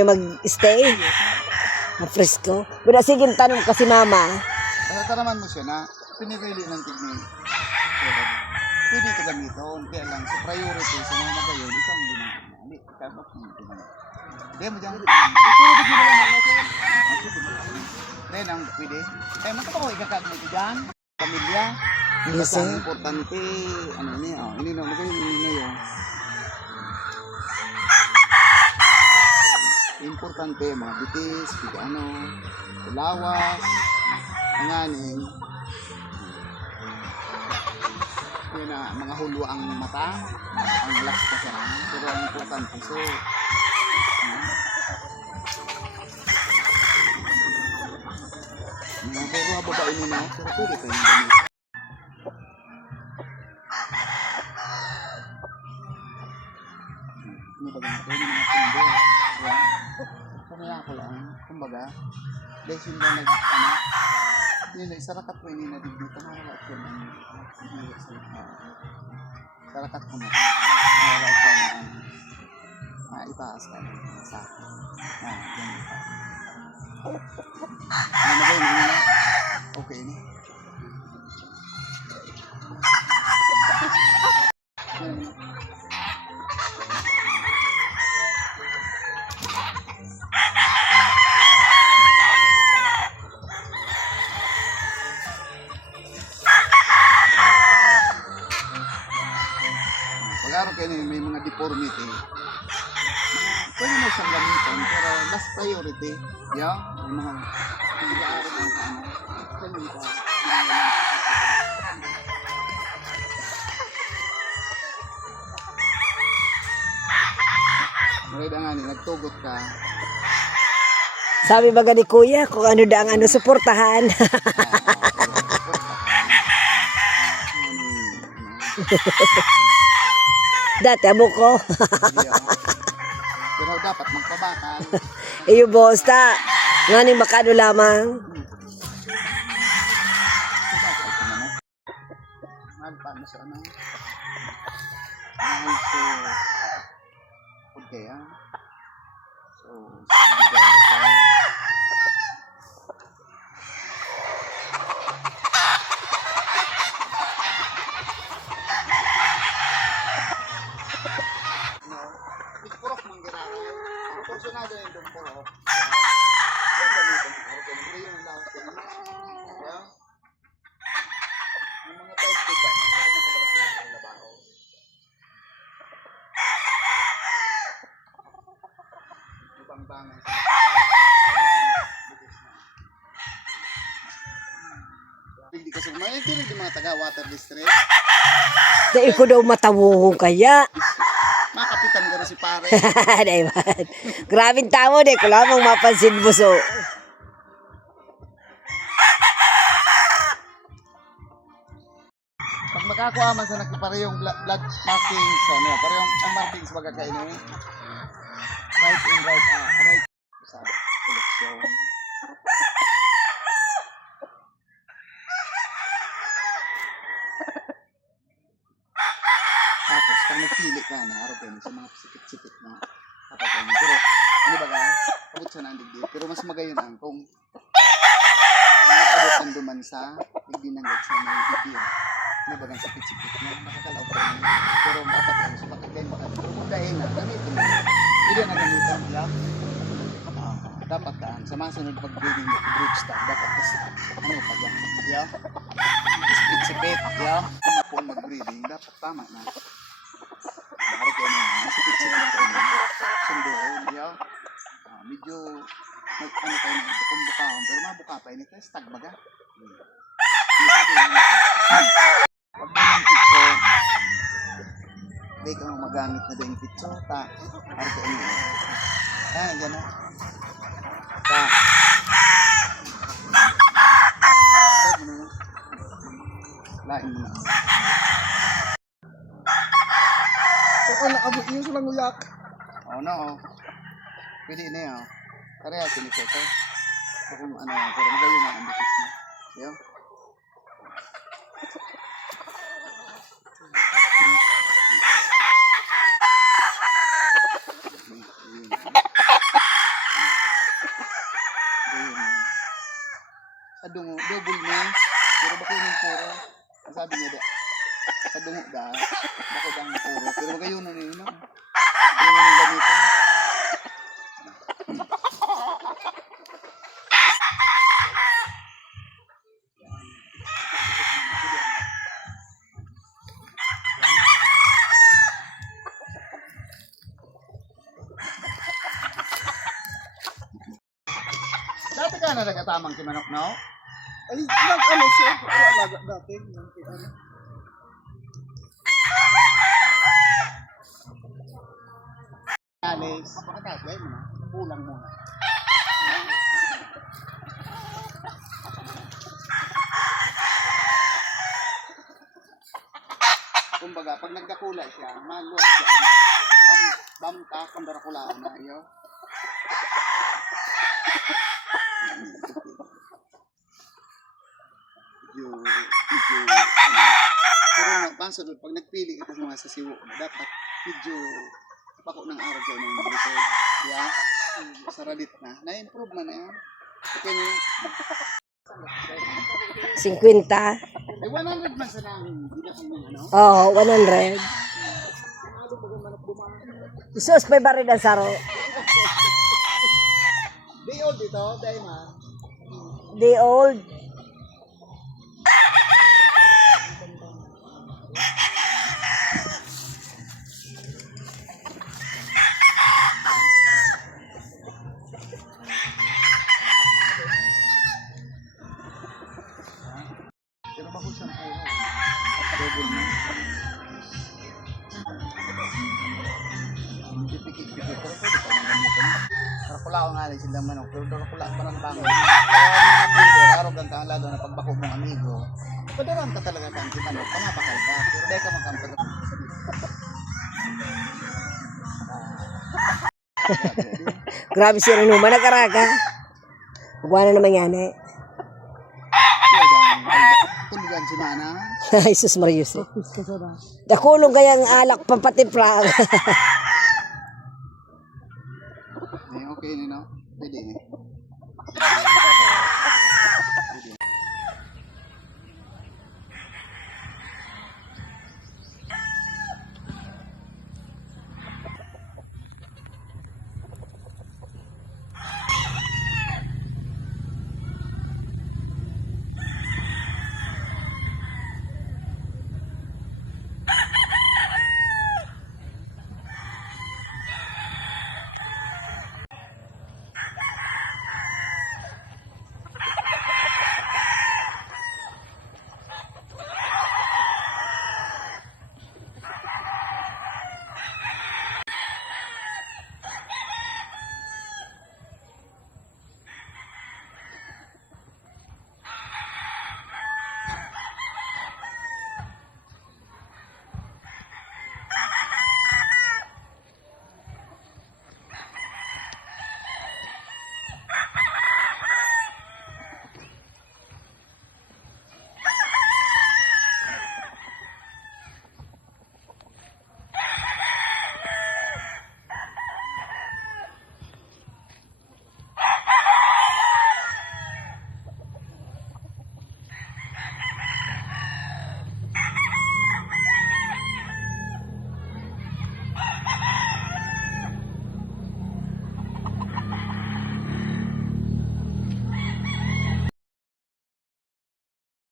mag-stay. Fresco. Pero sige, tanong kasi mama. Nataraman mo siya na pinipili ng tignan. Pwede ito gamiton. Kaya lang, sa priority sa mga magayon, ikaw ang ginagawa. Hindi, ikaw ang ginagawa. Hindi mo dyan. Ipuro ko ginagawa na siya. Ren, ang pwede. Eh, matapos ko ikakag mo dyan. Pamilya. Yes, Basta ang sir. importante, ano niya, hindi na, hindi na yun. Importante, mga bitis, ano, lawas, anganing, yun na, mga hulwa ang mata, ang last ka siya, pero ang importante, so, mga pero babae nila, pero pwede pa yung gamit. Ano ba ganito? Pwede mga pundo, diba? Kumaya ko lang, kumbaga, dahil yun na nila, isarakat ko yun na dito, mawala ko yun sarakat ko na, mawala ko na, itaas ka na, sa akin, ganyan pa. Ano ba yun, okay na. Pag-araw kayo may mga deformity, pwede mo siyang gamitin, pero last priority, yeah, may mga pag-aaral ng ganun ka. Marida nga ni, nagtugot ka. Sabi ba ni kuya kung ano da ang suportahan. Dati amo ko. Pero dapat magpabakal. Iyo bosta. Ngani makano lamang. Mahal pa mo sa ano? Mahal so okay, so developer. Personado yung doon po, yung gamitin mo, yung lahat yung mga type kita, yung labaho. Ibang bangan sa hindi kasi hindi rin mga taga water district. Dahil ko daw matawong kaya. Makapitan ka na si pare. Daiman. Grabing tao de ko lamang mapansin mo so. Pag makakuha man sa nagparehong blood markings, ano, parehong ang markings magkakainin. Right in right sa selection. Tapos, pag nagpili ka na, araw kayo sa mga sikit-sikit na kapatid. Pero, ano ba ka? Pagod siya na ang digdig. Pero mas magayon ang kung nag-abot ng duman sa digdinanggad sa may digdig. Ano ba ang sikit-sikit na? Makakalaw ka rin. Pero dapat lang. So, makakain mo ka. Pero kung dahil na, gamitin mo. Hindi na gamitin. Yeah? Dapat ka. Sa mga sunod pag-breeding mo, breed stock, dapat kasi, ano pa yan? Yeah? Sikit-sikit. Yeah? Kung po mag-breeding, dapat tama na. Araw kayo na, sikit-sikit kayo na. Sundoon, yeah? Medyo, ano kayo na, bumbukahon, pero mabuka pa yun, kaya stag baga. Hindi pa din. Pag mo ng pitso, hindi ka magamit na din pitso, araw kayo na. Yan o. Lain mo na. So, nakabot yun silang uyak. Oo na, pwede na yun. Kaya sinisip ko. Kung ano, pero magayon na ang bitis na. Yan. dungo, double na. Pero bako yung puro. Ang sabi niya, sa dungo da, bako dang puro. Pero kayo na yun, no? Hindi naman yung gamitin. Dati ka na nagatamang si Manok, no? Ay, ano siya? Alaga dati. Ano? Alis. Pagkatapos, mo na. Kulang muna. Kumbaga, pag nagkakula siya, maluwas siya. Bamta, kung darakulaan na iyo. Medyo, ano. Pero pansod, pag nagpili ka sa mga sasiwo, dapat medyo pako ng araw kayo ng likod. Yeah? Saradit na. Na-improve na yan. Okay na yun. 50. Eh, 100 man sa nang ginasang ng ano? Oo, 100. Isus, may barid ang saro. Day old ito, day man. Day old. Pero mahul siya na kayo. Double na. Pipikit-pikit. Pero pwede pa naman gamitin. Karakula ko nga rin sila manok. Pero karakula pa ng bangon. Kaya mga breeder, arrogant ka lalo na pagbako mong amigo. Padaran ka talaga kang manok. Pamapakal ka. Pero dahil ka magkampat. Grabe siya rin naman, nagkaraga. Huwag na naman yan eh. Tulugan si Mana. Ay, sus Marius eh. Dakulong kayang alak pampatipra. Okay, no? Pwede eh.